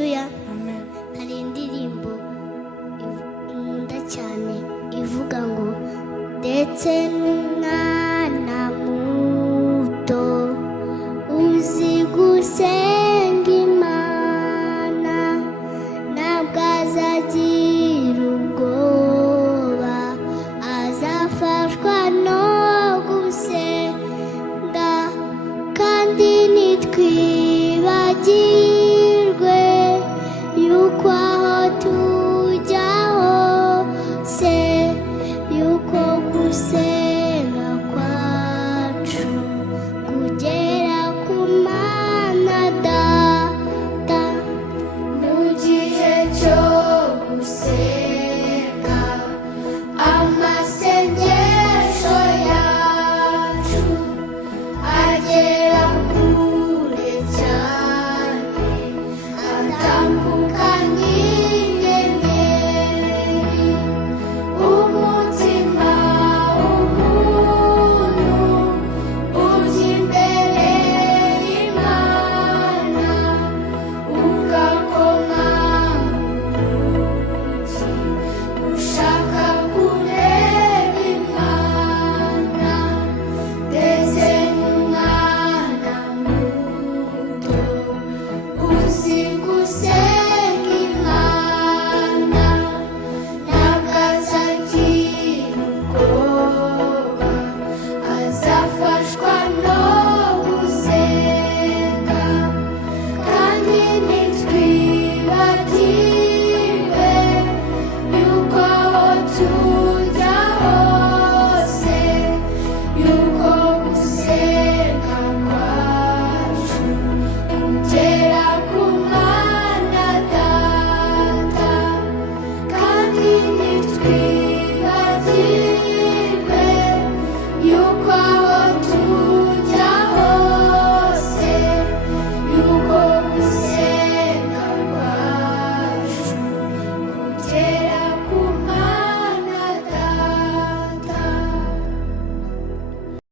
Haleluya. Hari indirimbo nkunda cyane ivuga ngo ndetse n'umwana muto uzi gusenga Imana ntabwo azagira ubwoba, azafashwa no gusenga kandi nitwibagirwe yuko aho tujya hose yuko gusenga kwacu kugera ku Mana Data. Mu gihe cyo gusenga amasengesho yacu agera kure cyane, atambuka nk'inyenyeri. Umutima w'umuntu ujya imbere y'Imana ugakomanga urugi ushaka kureba Imana, ndetse n'umwana muto uzi gusenga